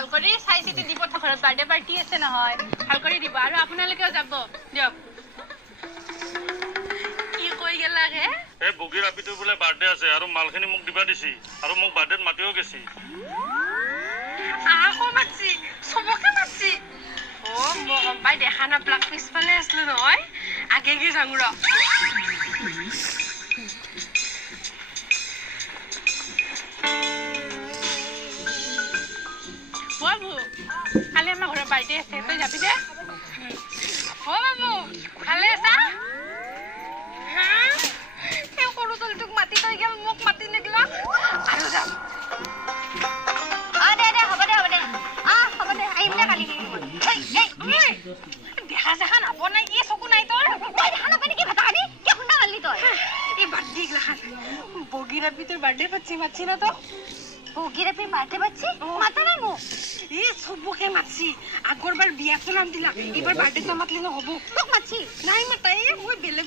ভাল কৰি চাই চিতি দিব ঘৰত বাৰ্থডে পাৰ্টি আছে নহয় ভাল কৰি দিব আৰু আপোনালোকেও যাব দিয়ক কি কৈ গেলাগে এই বগীৰ আপিটোৰ বোলে বাৰ্থডে আছে আৰু মালখিনি মোক দিবা দিছি আৰু মোক বাৰ্থডেত মাতিও গেছি আকৌ মাতছি চবকে মাতছি মই গম পাই দেখা নাপলাক পিছফালে আছিলো নহয় আগে যাওঁ ৰ বাবু কালি আমাৰ ঘৰৰ বাৰ্থডে আছে তই যাবি দে বাবু ভালে আছা এই সৰু তলটোক মাতি তই গেল মোক মাতি নিদিলা আৰু যাম দেখা দেখা নাপনাই কি চকু নাই তোৰ তই দেখা নাপানি কি ভাতা খানি কি খুন্দা মাৰলি তই এই বাৰ্থডে গিলাখান বগীৰাপি তোৰ বাৰ্থডে মাতছি না তো বগীৰাপিৰ বাৰ্থডে পাতছি মাতা নাই মোক এই চবকে মাতছি আগৰবাৰ বিয়াতো নাম দিলা এইবাৰ বাৰ্থডে নামাতলি নহ'ব তোক মাতছি নাই মাতা এই মই বেলেগ